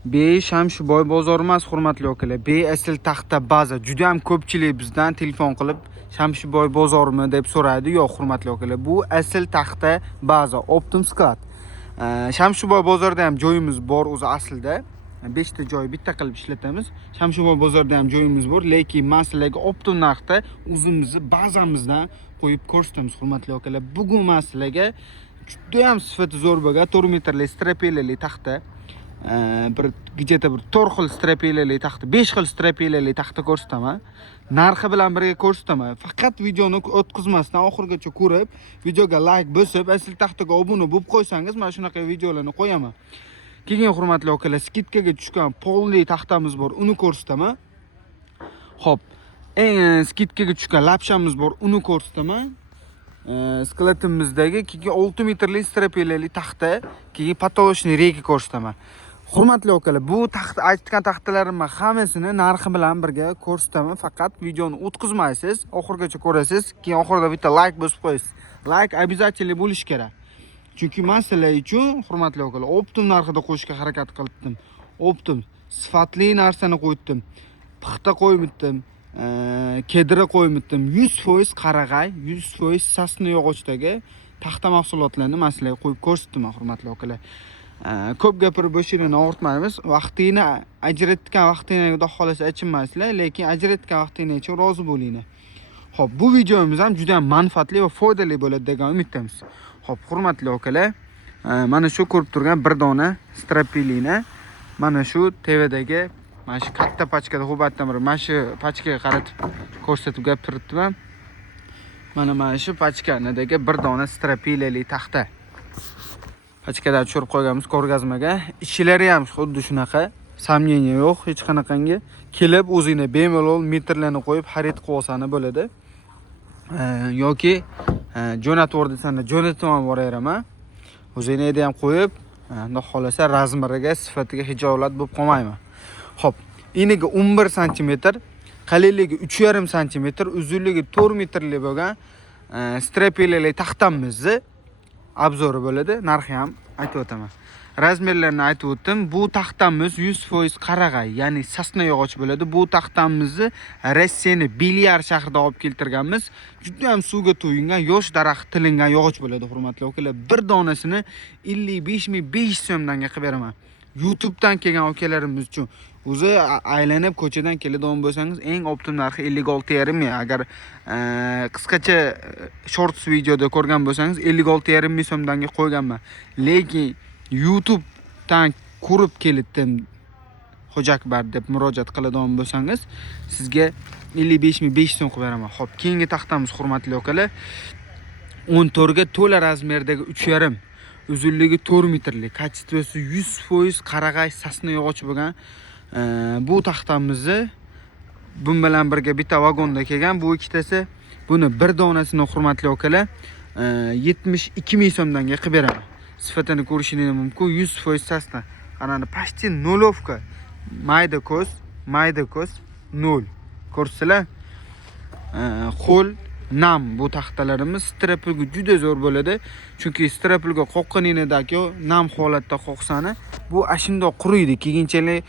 Shamshiboy bozor emas, hurmatli akalar. Asl taxta baza. Juda ham ko'pchilik bizdan telefon qilib Shamshiboy bozormi deb so'raydi. Yo'q, hurmatli akalar. Bu asl taxta baza, Optum sklad. Shamshiboy bozorda ham joyimiz bor o'zi aslida. 5 ta joy bitta qilib ishlatamiz. Shamshiboy bozorda ham joyimiz bor, lekin men sizlarga Optum narxda o'zimizni bazamizdan qo'yib ko'rsatamiz, hurmatli akalar. Bugun men sizlarga juda ham sifati zo'r bo'lgan 4 metrli strapelali taxta, bir где-то bir 4 xil strapelali taxta, 5 xil strapelali taxta ko'rsataman. Narxi bilan birga ko'rsataman. Faqat videoni o'tkazmasdan oxirigacha ko'rib, videoga like bosib, asl taxtaga obuna bo'lib qo'ysangiz, men shunaqa videolarni qo'yaman. Keyin hurmatli akalar, skidkaga tushgan polli taxtamiz bor, uni ko'rsataman. Xo'p, skidkaga tushgan lapshamiz bor, uni ko'rsataman. Skladimizdagi keyin 6 metrli strapelali taxta, keyin patolochniy reyka ko'rsataman. Hurmatli akalar, bu taxta aytgan taxtalarimni hammasini narxi bilan birga ko'rsataman. Faqat videoni o'tkazmaysiz, oxirigacha ko'rasiz, keyin oxirida bitta like bosib qo'yasiz. Like обязательно bo'lishi kerak. Chunki men sizlar uchun, hurmatli akalar, Optum narxida qo'yishga harakat qildim. Optum sifatli narsani qo'ydim. Pixta qo'ymitdim, kedira qo'ymitdim. 100% qarag'ay, 100% sasna yog'ochdagi taxta mahsulotlarni men sizlarga qo'yib ko'rsatdim, hurmatli akalar. Ko'p gapirib bo'shini og'ritmaymiz. Vaqtini ajratgan vaqtingizni xudo xolasa achinmaysizlar, lekin ajratgan vaqtingiz uchun rozi bo'linglar. Xo'p, bu videomiz ham juda ham manfaatli va foydali bo'ladi degan umiddamiz. Xo'p, hurmatli akalar, mana shu ko'rib turgan bir dona strapelini mana shu TVdagi mana shu katta pachkada hubatdan bir mana shu pachkaga qaratib ko'rsatib gapiribman. Mana shu pachkanidagi bir dona strapelali taxta. Pachkadan tushirib qo'yganmiz ko'rgazmaga. Ishlari ham xuddi shunaqa. Samyeniya yo'q, hech qanaqangi. Kelib o'zingizga bemalol metrlarni qo'yib xarid qilib olsani bo'ladi. Yoki jo'natib o'rdasangiz jo'natib ham boraveraman. O'zingizga ham qo'yib, xudo xolasa razmeriga, sifatiga hijolat bo'lib qolmayman. Xo'p, eniga 11 sm, qalinligi 3,5 sm, uzunligi 4 metrli bo'lgan strapelali taxtamizni obzori bo'ladi. Narxi ham aytib o'taman. Razmerlarini aytib o'tdim. Bu taxtamiz 100% qarag'ay, ya'ni sasna yog'och bo'ladi. Bu taxtamizni Rossiyaning Belyar shahrida olib keltirganmiz. Juda ham suvga to'yingan, yosh daraxt tilingan yog'och bo'ladi, hurmatli akalar. Bir donasini 55.500 so'mdan qilib beraman. YouTubedan kelgan akalarimiz uchun. O'zi aylanib ko'chadan keladigan bo'lsangiz, eng optim narxi 56,5 ming. Agar qisqacha shorts videoda ko'rgan bo'lsangiz 56,5 ming so'mdan qo'yganman. Lekin YouTubedan ko'rib keldim, Xo'jakbar deb murojaat qiladigan bo'lsangiz, sizga 55.500 so'm qilib beraman. Xo'p, keyingi taxtamiz, hurmatli akalar, 14 ga to'la razmerdagi 3,5, uzunligi 4 metrli, kачествоsi 100% qarag'ay sasna yog'och bo'lgan bu taxtamizni bun bilan birga bitta vagonda kelgan. Bu ikkitasi, buni bir donasini, hurmatli akalar, 72 ming so'mdan qilib beraman. Sifatini ko'rishingiz mumkin. 100% sasna. Qarani, почти nulovka. Mayda ko'z 0. Ko'rsizlar? Qo'l nam bu taxtalarimiz strapelga juda zo'r bo'ladi. Chunki strapelga qoqqaninidagi nam holatda qoqsani, bu ashundoq quriydi. Keyinchalik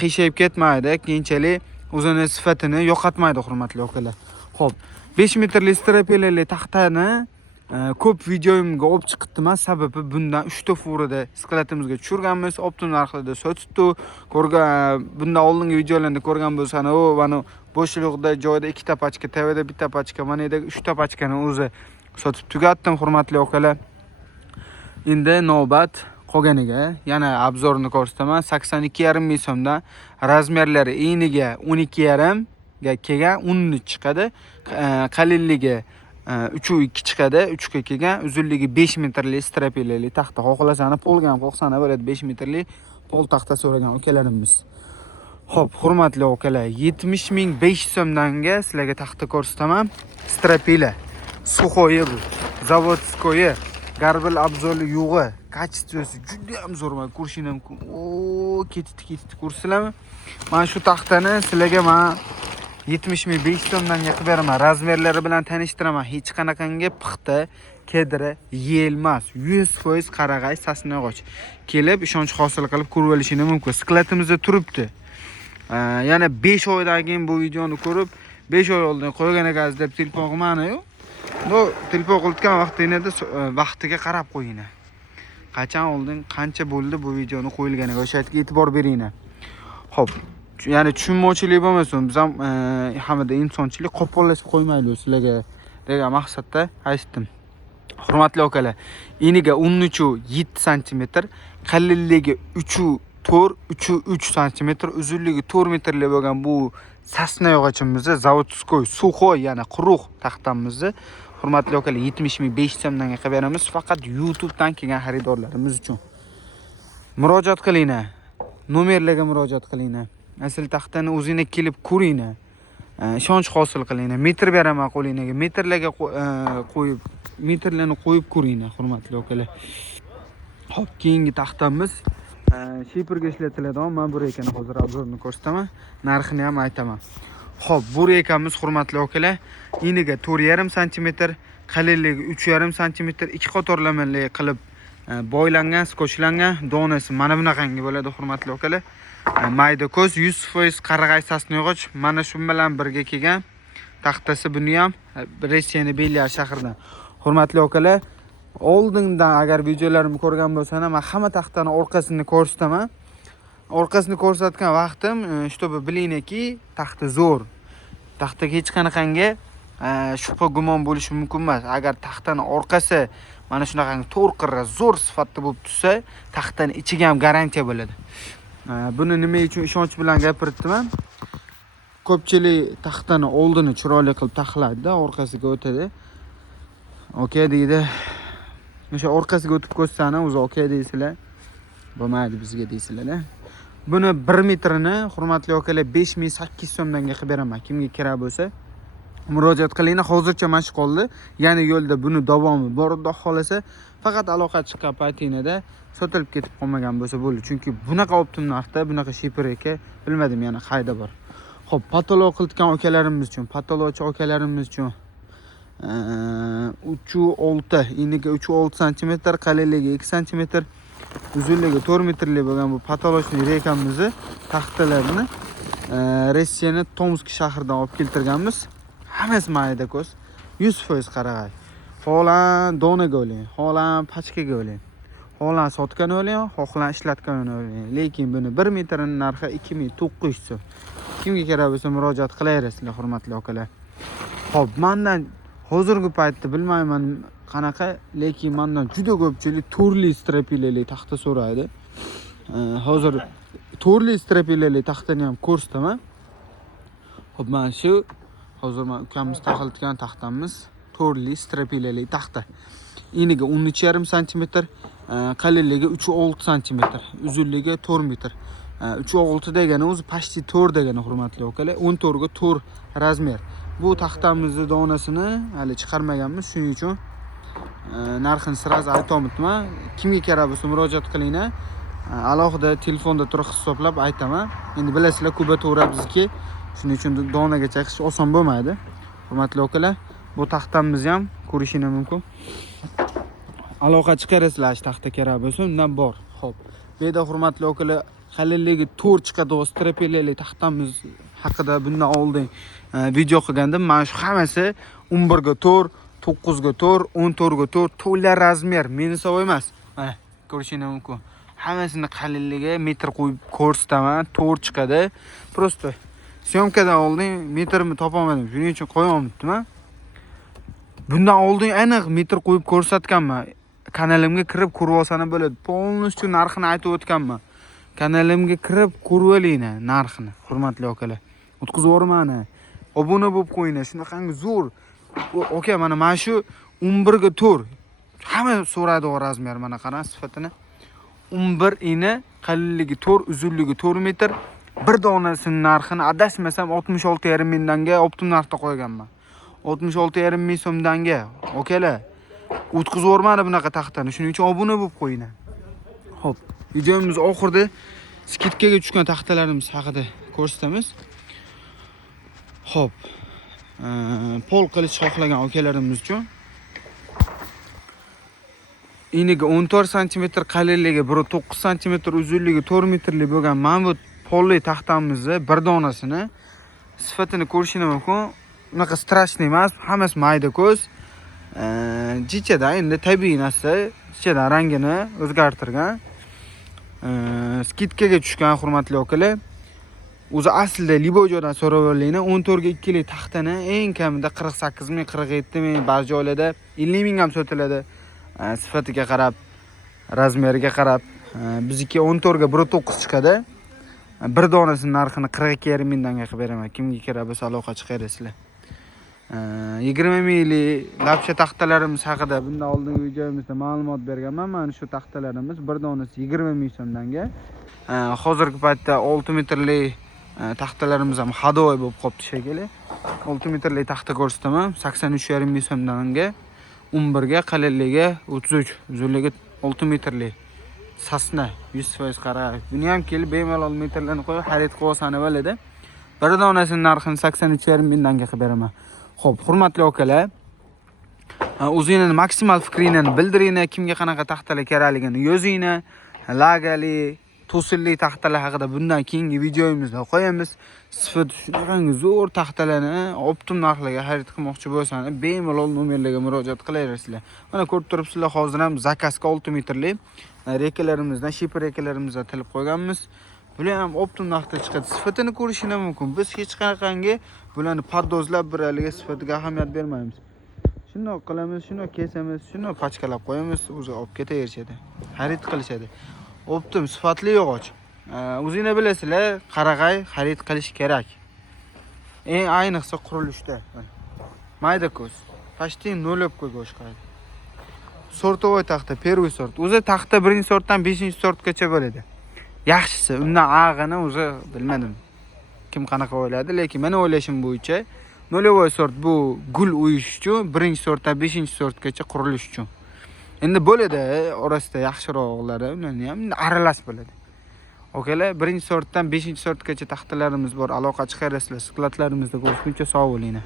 qiyshayib ketmaydi, keyinchalik o'zini sifatini yo'qotmaydi, hurmatli akalar. Xo'p, 5 metrli strapelali taxtani ko'p videomga olib chiqibdim. Sababi bundan 3 ta furada skladimizga tushirganmiz, Optum narxida sotibdi. Bundan oldingi videolarni ko'rgan bo'lsangiz, mana bo'shliqda joyda 2 ta pachka, TVda bitta pachka, mana yerda 3 ta pachkani o'zi sotib tugatdim, hurmatli akalar. Endi navbat qolganiga yana obzorini ko'rsataman. 82,5 ming so'mdan razmerlari eniga 12,5 ga kelgan 10 chiqadi. Qalinligi 3,2 chiqadi, 3 ga kelgan, uzunligi 5 metrli strapelali taxta. Xohlasani polgan qo'qsana bo'ladi, 5 metrli pol taxta so'ragan akalarimiz. Xo'p, hurmatli akalar, 70.500 so'mdanga sizlarga taxta ko'rsataman. Strapela, suxoyi bu, zavodskoyi, garbil obzorli yog'i, kачествоsi juda ham zo'r. Ko'rishingiz mumkin. Ketdi, ko'rsizlarmi? Mana shu taxtani sizlarga men 70.500 so'mdan qilib beraman. Razmerlari bilan tanishtiraman. Hech qanaqangi pixta kedira, yeyilmas, 100% qarag'ay sasnayog'och. Kelib ishonch hosil qilib ko'rib olishinglar mumkin. Sklatimizda turibdi. Yana 5 oydan keyin bu videoni ko'rib, 5 oy oldin qo'ygan ekansiz deb telefon qilmani-yu. Bu telefon qilayotgan vaqtingizda vaqtiga qarab qo'yinglar. Qachon oldin, qancha bo'ldi bu videoni qo'yilganiga o'sha yerga e'tibor beringlar. Xo'p, ya'ni tushunmovchilik bo'lmasin. Biz ham hamda insonchilik qo'pollashib qo'ymaylik sizlarga degan maqsadda aytdim. Hurmatli akalar, eniga 13.7 cm, qalinligi 3.4, 3.3 cm, uzunligi 4 metrli bo'lgan bu sasna yog'ochimizni zavodskoy, suxoy, ya'ni quruq taxtamizni hurmatli akalar 70.500 so'mdan qilib beramiz, faqat YouTube dan kelgan xaridorlarimiz uchun. Murojaat qilinglar. Nomerlarga murojaat qilinglar. Asl taxtani o'zingizlar kelib ko'ringlar. Ishonch hosil qilinglar. Metr beraman qo'lingizga. Metrlarga qo'yib, metrlarni qo'yib ko'ringlar, hurmatli akalar. Xo'p, keyingi taxtamiz shiperga ishlatiladigan. Men bu rekani hozir obzorni ko'rsataman. Narxini ham aytaman. Xo'p, bu rekamiz hurmatli akalar, eniga 4.5 cm, qalinligi 3.5 cm, ikki qatorlamali qilib boylangan, skochlangan, donasi mana bunaqangi bo'ladi hurmatli akalar. Mayda ko'z 100% qarag'ay sasnayog'och mana shu bilan birga kelgan. Taxtasi buni ham Rossiyaning Belyar shahridan. Hurmatli akalar, oldindan agar videolarimni ko'rgan bo'lsangiz, men hamma taxtani orqasini ko'rsataman. Orqasini ko'rsatgan vaqtim, чтобы bilinglarki, taxta zo'r. Taxtaga hech qanaqangi shubha gumon bo'lishi mumkin emas. Agar taxtani orqasi mana shunaqangi to'rqirra zo'r sifatda bo'lib tursa, taxtani ichiga ham garantiya bo'ladi. Buni nima uchun ishonch bilan gapiribman? Ko'pchilik taxtani oldini chiroyli qilib taxlaydi-da, orqasiga o'tadi. Okay deydi. O'sha orqasiga o'tib ko'rsani, o'zi okay deysizlar. Bo'lmaydi bizga deysizlar. Buni 1 metrini hurmatli akalar 5800 so'mdan qilib beraman. Kimga kerak bo'lsa, murojaat qilinglar. Hozircha mashq qoldi. Ya'ni yo'lda buni davomi bor, xudo xolasa, faqat aloqa chiqqan paytingizda sotilib ketib qolmagan bo'lsa bo'ldi. Chunki bunaqa optim narxda, bunaqa shiper eka bilmadim yana qayda bor. Xo'p, patolog qilgan akalarimiz uchun, patologchi akalarimiz uchun 3.6, eniga 3.6 cm, qalinligi 2 cm, uzunligi 4 metrli bo'lgan bu patologchining rekamizni taxtalarini Rossiyaning Tomsk shahridan olib keltirganmiz. Hammasi mayda ko'z, 100% qarag'ay. Xohlan donaga oling, xohlan pachkaga oling, xohlan sotkani oling, xohlan ishlatganini oling. Lekin buni 1 metrining narxi 2900 so'm. Kimga kerak bo'lsa murojaat qilaverasizlar, hurmatli akalar. Xo'p, mendan hozirgi paytda bilmayman qanaqa, lekin mendan juda ko'pchilik turli strapilali taxta so'raydi. Hozir turli strapilali taxtani ham ko'rsataman. Xo'p, mana shu hozir men ukamiz taxiltgan taxtamiz turli strapilali taxta. Eniga 13.5 cm, qalinligi 3.6 cm, uzunligi 4 metr. 3.6 degani o'zi почти 4 degani hurmatli akalar. 14 ga 4 razmer. Bu taxtamizning donasini hali chiqarmaganmiz, shuning uchun narxini sirasi aytolmayman. Kimga kerak bo'lsa murojaat qilinglar. Alohida telefonda turib hisoblab aytaman. Endi bilasizlar, kubatura bizniki, shuning uchun donaga chaqish oson bo'lmaydi. Hurmatli akalar, bu taxtamizni ham ko'rishingiz mumkin. Aloqa chiqarasizlar, taxta kerak bo'lsa, undan bor. Xo'p, bu yerda hurmatli akalar, qalinligi 4 chiqadigan strapilali taxtamiz haqida bundan oldin video qilgandim. Mana shu hammasi 11 ga 4, 9 ga 4, 14 ga 4 to'la razmer, minusov emas. Mana ko'rishingiz mumkin. Hammasini qalinligi metr qo'yib ko'rsataman, 4 chiqadi. Prosta syomkadan oldin metrni topolmadim, shuning uchun qo'yolmadim. Bundan oldin aniq metr qo'yib ko'rsatganman. Kanalimga kirib ko'rib olsana bo'ladi. Polностью narxini aytib o'tganman. Kanalimga kirib ko'rib olinglar narxini, hurmatli akalar. O'tkazib yubormani. Obuna bo'lib qo'yinglar. Shunaqangi zo'r. Okay, mana shu 11 ga 4. Hamma so'radi o razmer, mana qarang sifatini. 11 eni, qalinligi 4, uzunligi 4 metr. Bir donasining narxini adashmasam 66.5 mingdanga optim narxda qo'yganman. 66.5 ming so'mdanga. Okaylar. O'tkazib yubormani bunaqa taxtani. Shuning uchun obuna bo'lib qo'yinglar. Xo'p, videomiz oxirida skidkaga tushgan taxtalarimiz haqida ko'rsatamiz. Xo'p, pol qilish xohlagan akalarimiz uchun eniga 14 sm qalinligi, biri 9 sm uzunligi, 4 metrlik bo'lgan mana bu polli taxtamizni bir donasini sifatini ko'rishingiz mumkin. Unaqa strashniy emas, hammasi mayda ko'z. Jichada endi tabiiy narsa, jichadan rangini o'zgartirgan. Skidkaga tushgan, hurmatli akalar. O'zi aslida Libojodan so'rab olayni 14 ga 2 lik taxtani eng kamida 48 ming, 47 ming, ba'zi joylarda 50 ming ham sotiladi. Sifatiga qarab, razmeriga qarab, bizniki 14 ga 1.9 chiqadi. Bir donasining narxini 42,5 mingdan qilib beraman. Kimga kerak bo'lsa aloqa chiqarasizlar. 20 minglik lapsha taxtalarimiz haqida bundan oldingi videomizda ma'lumot berganman. Mana shu taxtalarimiz bir donasi 20 ming so'mdanga. Hozirgi paytda 6 metrlik taxtalarimiz ham hadovoy bo'lib qolibdi shekilli. 6 metrlik taxta ko'rsataman. 83,5 ming so'mdanga. 11 ga qalinligi 33, uzunligi 6 metrlik. Sasna 100% qarang. Buni ham kelib bemalol metrlarni qo'yib xarid qilib olsani bo'ladi. Bir donasining narxini 83,5 mingdan qilib beraman. Xo'p, hurmatli akalar, o'zingizning maksimal fikringizni bildiringlar, kimga qanaqa taxtalar kerakligini yozinglar. Lagali, to'silli taxtalar haqida bundan keyingi videomizda qo'yamiz. Sifati shunaqangi zo'r taxtalarni optim narxlarga xarid qilmoqchi bo'lsangiz, bemalol nomerlarga murojaat qilaverasizlar. Mana ko'rib turibsizlar, hozir ham zakazga 6 metrlik rekalarimizdan, ship rekalarimizdan tilib qo'yganmiz. Bular ham optim narxda chiqadi. Sifatini ko'rishingiz mumkin. Biz hech qanaqangi bularni paddozlab biraliga sifatiga ahamiyat bermaymiz. Shundoq qilamiz, shundoq kesamiz, shundoq pachkalab qo'yamiz, o'zi olib ketaverishadi. Xarid qilishadi. Optim sifatli yog'och. O'zingizlar bilasizlar, qarag'ay xarid qilish kerak. Eng ayniqsa qurilishda. Mayda ko'z. Почти 0 go'sht qo'yadi. Sortovoy taxta, первый sort. O'zi taxta 1-sortdan 5-sortgacha bo'ladi. Yaxshisi, undan ag'ini o'zi bilmadim. Kim qanaqa o'yladi, lekin men o'ylashim bo'yicha 0 sort bu gul uyish uchun, 1-sortdan 5-sortgacha qurilish uchun. Endi bo'ladi, orasida yaxshiroqlari, ularni ham aralash bo'ladi. Okalar, 1-sortdan 5-sortgacha taxtalarimiz bor. Aloqa chiqarasizlar, skladlarimizda ko'rishguncha sog' bo'linglar.